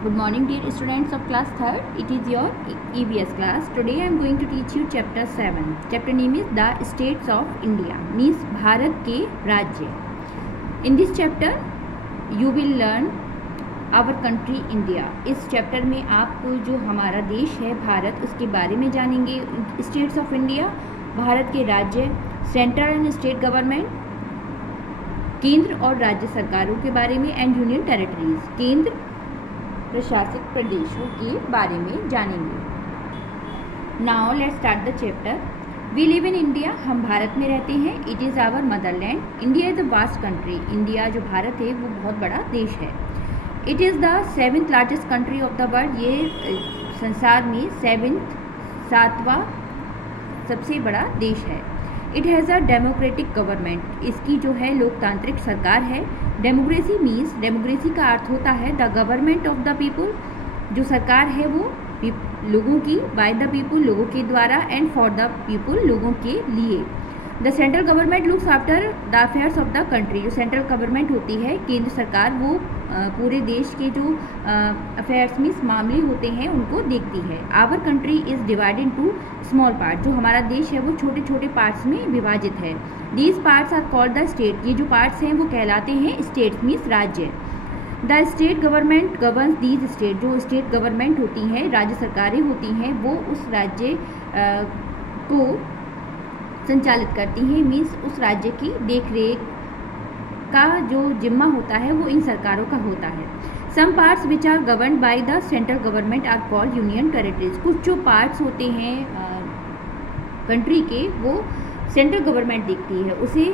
Good morning dear students of class 3rd. It is your EVS class. Today I am going to teach you chapter 7. Chapter name is The States of India, means Bharat के राज्य. In this chapter you will learn our country India. इस chapter में आप जो हमारा देश है भारत उसके बारे में जानेंगे. स्टेट्स ऑफ इंडिया, भारत के राज्य, सेंट्रल एंड स्टेट गवर्नमेंट, केंद्र और राज्य सरकारों के बारे में, एंड यूनियन टेरिटरीज, केंद्र प्रशासित प्रदेशों के बारे में जानेंगे. Now let's start the chapter. We live in India, हम भारत में रहते हैं. It is our motherland. India is a vast country. India जो भारत है वो बहुत बड़ा देश है. It is the 7th largest country of the world. ये संसार में 7वां सबसे बड़ा देश है. It has a democratic government. इसकी जो है लोकतांत्रिक सरकार है. डेमोक्रेसी मीन्स, डेमोक्रेसी का अर्थ होता है the government of the people. जो सरकार है वो लोगों की, बाय द पीपुल, लोगों के द्वारा, एंड फॉर द पीपुल, लोगों के लिए. The central government looks after the affairs of the country. जो सेंट्रल गवर्नमेंट होती है, केंद्र सरकार, वो पूरे देश के जो अफेयर्स मीन्स मामले होते हैं उनको देखती है. Our country is divided into small part. जो हमारा देश है वो छोटे छोटे पार्ट्स में विभाजित है. These parts are called the state. ये जो पार्ट्स हैं वो कहलाते हैं स्टेट्स मीन्स राज्य. The state government governs these state. जो स्टेट गवर्नमेंट होती हैं, राज्य सरकारें होती हैं, वो उस राज्य को संचालित करती हैं. मीन्स उस राज्य की देख रेख का जो जिम्मा होता है वो इन सरकारों का होता है. Some parts which are governed by the central government are called union territories. कुछ जो पार्ट्स होते हैं कंट्री के वो सेंट्रल गवर्नमेंट देखती है, उसे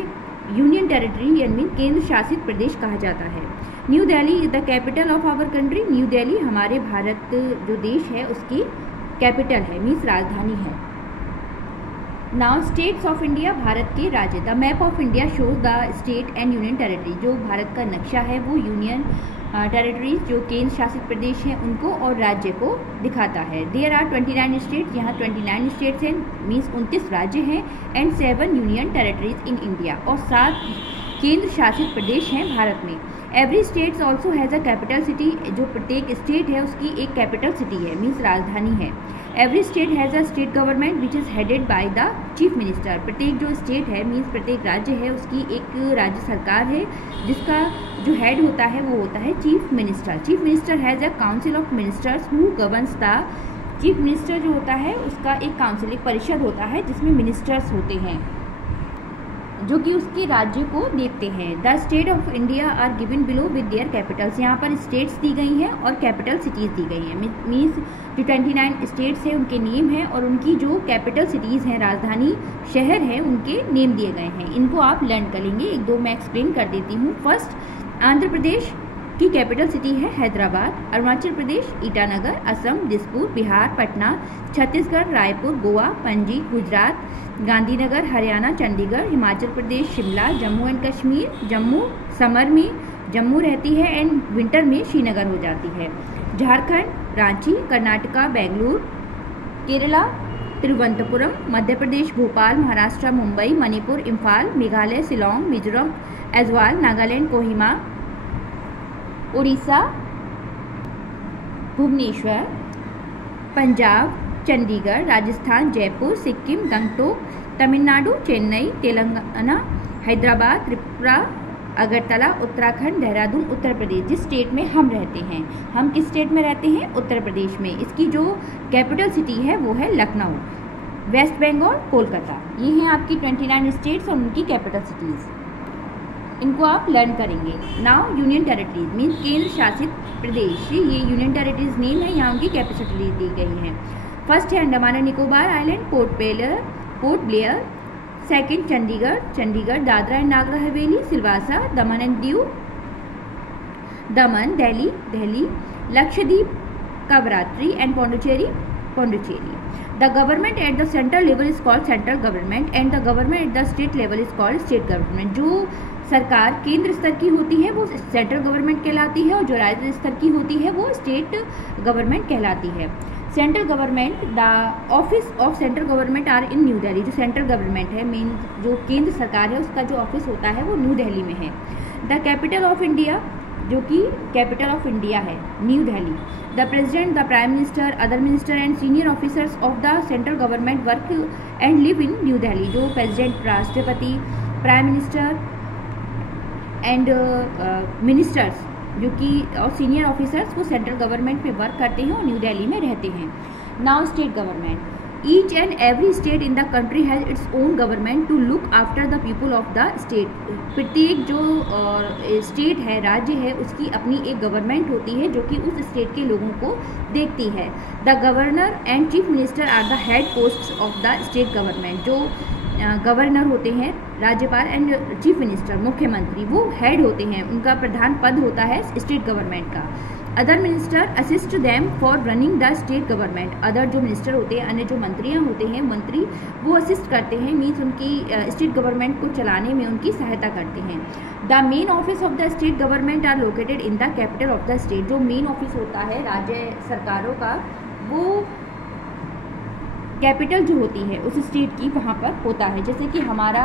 यूनियन टेरिटरी यानी केंद्र शासित प्रदेश कहा जाता है. New Delhi is the capital of our country. New Delhi हमारे भारत जो देश है उसकी कैपिटल है, मीन्स राजधानी है. Now states of India, Bharat के राज्य. The map of India shows the state and union territory. जो भारत का नक्शा है वो यूनियन टेरिटरीज जो केंद्र शासित प्रदेश हैं उनको और राज्य को दिखाता है. There are 29 states. यहाँ 29 स्टेट्स हैं, मीन्स 29 राज्य हैं, and 7 union territories in India, और 7 केंद्र शासित प्रदेश हैं भारत में. Every states also has a capital city. जो प्रत्येक स्टेट है उसकी एक कैपिटल सिटी है, मीन्स राजधानी है. Every state has a state government which is headed by the chief minister. प्रत्येक जो स्टेट है मीन्स प्रत्येक राज्य है उसकी एक राज्य सरकार है जिसका जो हेड होता है वो होता है chief minister. Chief minister has a council of ministers who governs the. Chief minister जो होता है उसका एक काउंसिल, एक परिषद होता है जिसमें मिनिस्टर्स होते हैं जो कि उसके राज्य को देखते हैं. The state of India are given below with their capitals. यहाँ पर स्टेट्स दी गई हैं और कैपिटल सिटीज़ दी गई हैं. मीन्स जो 29 स्टेट्स हैं उनके नेम हैं और उनकी जो कैपिटल सिटीज़ हैं, राजधानी शहर हैं, उनके नेम दिए गए हैं. इनको आप लर्न कर लेंगे. एक दो मैं एक्सप्लेन कर देती हूँ. फर्स्ट, आंध्र प्रदेश की कैपिटल सिटी है हैदराबाद. अरुणाचल प्रदेश ईटानगर. असम दिसपुर. बिहार पटना. छत्तीसगढ़ रायपुर. गोवा पणजी. गुजरात गांधीनगर. हरियाणा चंडीगढ़. हिमाचल प्रदेश शिमला. जम्मू एंड कश्मीर, जम्मू समर में जम्मू रहती है एंड विंटर में श्रीनगर हो जाती है. झारखंड रांची. कर्नाटका बेंगलुरु. केरला तिरुवनंतपुरम. मध्य प्रदेश भोपाल. महाराष्ट्र मुंबई. मणिपुर इम्फाल. मेघालय शिलोंग. मिजोरम ऐजवाल. नागालैंड कोहिमा. उड़ीसा भुवनेश्वर. पंजाब चंडीगढ़. राजस्थान जयपुर. सिक्किम गंगटोक. तमिलनाडु चेन्नई. तेलंगाना हैदराबाद. त्रिपुरा अगरतला. उत्तराखंड देहरादून. उत्तर प्रदेश. जिस स्टेट में हम रहते हैं, हम किस स्टेट में रहते हैं? उत्तर प्रदेश में. इसकी जो कैपिटल सिटी है वो है लखनऊ. वेस्ट बंगाल कोलकाता. ये हैं आपकी 29 स्टेट्स और उनकी कैपिटल सिटीज़. इनको आप लर्न करेंगे. नाउ यूनियन टेरिटरीज मीन्स केंद्र शासित प्रदेश. ये यूनियन टेरिटरीज नेम है, यहाँ उनकी कैपेसिटी दी गई है. फर्स्ट है Andaman and Nicobar island. Port Blair. Second Chandigarh. Dadra and Nagar Haveli. Silvassa. Daman and Diu. Daman. Delhi. Lakshadweep Kavaratti and Pondicherry. The government at the central level is called central government and the government at the state level is called state government. जो सरकार केंद्र स्तर की होती है वो सेंट्रल गवर्नमेंट कहलाती है और जो राज्य स्तर की होती है वो स्टेट गवर्नमेंट कहलाती है. Central government, the office of central government are in new Delhi. जो सेंट्रल गवर्नमेंट है, मेन जो केंद्र सरकार है, उसका जो ऑफिस होता है वो न्यू दिल्ली में है. द कैपिटल ऑफ इंडिया जो कि कैपिटल ऑफ इंडिया है, new Delhi. The president, the prime minister, other minister and senior officers of the central government work and live in new Delhi. जो प्रेसिडेंट, राष्ट्रपति, प्राइम मिनिस्टर एंड मिनिस्टर्स जो कि और senior officers वो central government में work करते हैं और न्यू दिल्ली में रहते हैं। Now state government. Each and every state in the country has its own government to look after the people of the state. प्रत्येक जो स्टेट है, राज्य है, उसकी अपनी एक गवर्नमेंट होती है जो कि उस स्टेट के लोगों को देखती है। The governor and chief minister are the head post of the state government. जो गवर्नर होते हैं, राज्यपाल एंड चीफ मिनिस्टर, मुख्यमंत्री, वो हेड होते हैं, उनका प्रधान पद होता है स्टेट गवर्नमेंट का। Other minister assist them for running the state government. Other जो मिनिस्टर होते हैं, अन्य जो मंत्रियाँ होते हैं, मंत्री, वो असिस्ट करते हैं, मीन्स उनकी स्टेट गवर्नमेंट को चलाने में उनकी सहायता करते हैं। The main office of the state government are located in the capital of the state. जो मेन ऑफिस होता है राज्य सरकारों का, वो कैपिटल जो होती है उस स्टेट की वहाँ पर होता है। जैसे कि हमारा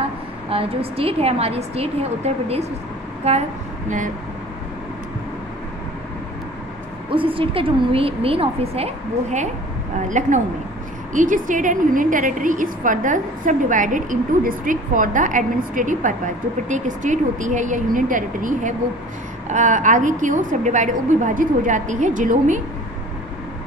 जो स्टेट है, हमारी स्टेट है उत्तर प्रदेश, उसका उस स्टेट का जो मेन ऑफिस है वो है लखनऊ में। Each state and union territory is further subdivided into district for the administrative purpose. जो प्रत्येक स्टेट होती है या यूनियन टेरिटरी है वो आगे की ओर सब डिवाइड विभाजित हो जाती है जिलों में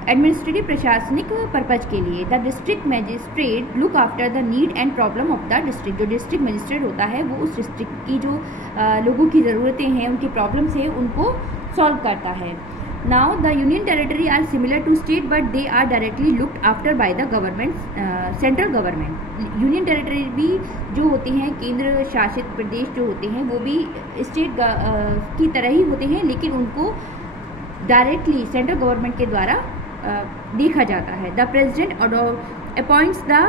एडमिनिस्ट्रेटिव प्रशासनिक पर्पज के लिए। The district magistrate look after the need and problem of the district. जो डिस्ट्रिक्ट मजिस्ट्रेट होता है वो उस डिस्ट्रिक्ट की जो लोगों की ज़रूरतें हैं, उनकी प्रॉब्लम्स हैं, उनको सॉल्व करता है। Now the union territory are similar to state but they are directly looked after by the government, central government. Union territory भी जो होती हैं, केंद्र शासित प्रदेश जो होते हैं, वो भी स्टेट की तरह ही होते हैं, लेकिन उनको डायरेक्टली सेंट्रल गवर्नमेंट के द्वारा देखा जाता है। The president appoints the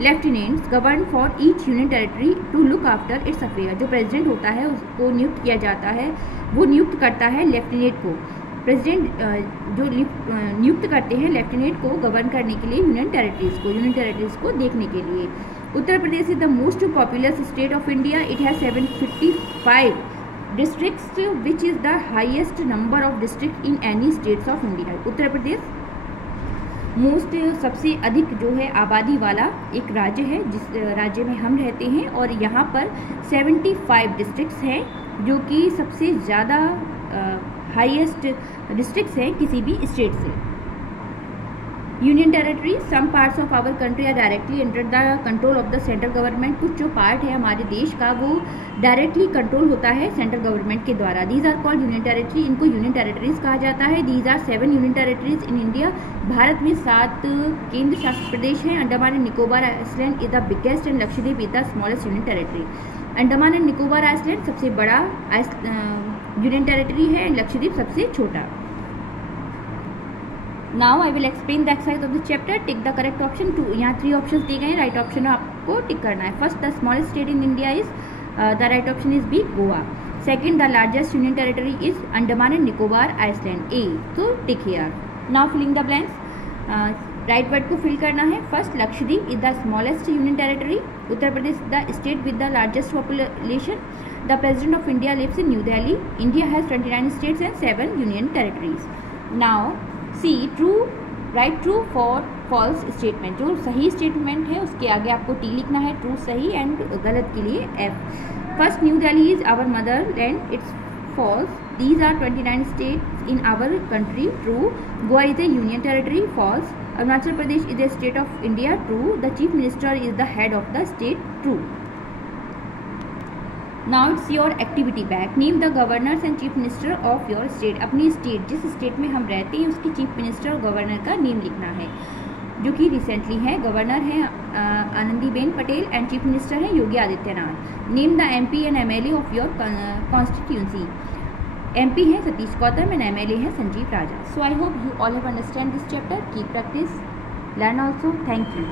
lieutenants govern for each union territory to look after its affair. जो प्रेसिडेंट होता है उसको नियुक्त किया जाता है, वो नियुक्त करता है लेफ्टिनेंट को। प्रेसिडेंट जो नियुक्त करते हैं लेफ्टिनेंट को गवर्न करने के लिए यूनियन टेरिटरीज को देखने के लिए। Uttar Pradesh is the most populous state of India. It has 755 districts which is the highest number of district in any states of India. Uttar Pradesh सबसे अधिक जो है आबादी वाला एक राज्य है, जिस राज्य में हम रहते हैं, और यहाँ पर 75 डिस्ट्रिक्ट्स हैं जो कि सबसे ज़्यादा हाईएस्ट डिस्ट्रिक्ट्स हैं किसी भी स्टेट से। Union territory, some parts of our country are directly under the control of the central government. कुछ जो पार्ट है हमारे देश का वो डायरेक्टली कंट्रोल होता है सेंट्रल गवर्नमेंट के द्वारा। These are called union territory. इनको यूनियन टेरिटरीज कहा जाता है। These are 7 union territories in India. Bharat में 7 केंद्र शासित प्रदेश हैं। Andaman and Nicobar island is the biggest and Lakshadweep is the smallest union territory. Andaman and Nicobar island सबसे बड़ा यूनियन टेरिटरी है, लक्षद्वीप सबसे छोटा। Now I will explain the exercise of the chapter. Tick the correct option. यहाँ 3 ऑप्शंस दिए गए हैं, राइट ऑप्शन आपको टिक करना है। First, the smallest state in India is the right option is B, Goa. Second, the largest union territory is Andaman and Nicobar island, A. तो tick here. Now filling the blanks. Right word को fill करना है। First, Lakshadweep is the smallest union territory. Uttar Pradesh the state with the largest population. The president of India lives in new Delhi. India has 29 states and 7 union territories. Now see true, right true for false statement. जो सही statement है उसके आगे आपको T लिखना है, true सही, and गलत के लिए F. First, new Delhi is our mother land, it's false. These are 29 states in our country, true. Goa is a union territory, false. Arunachal Pradesh is a state of India, true. The chief minister is the head of the state, true. Now it's your activity back. Name the governors and chief minister of your state. अपनी state, जिस state में हम रहते हैं, उसकी chief minister और governor का name लिखना है, जो कि रिसेंटली है। गवर्नर है Anandiben Patel and chief minister है Yogi Adityanath. Name the MP and MLA of your constituency. MP है सतीश गौतम एंड MLA है Sanjeev Raja. So I hope you all have understand this chapter. Keep practice, learn also. Thank you.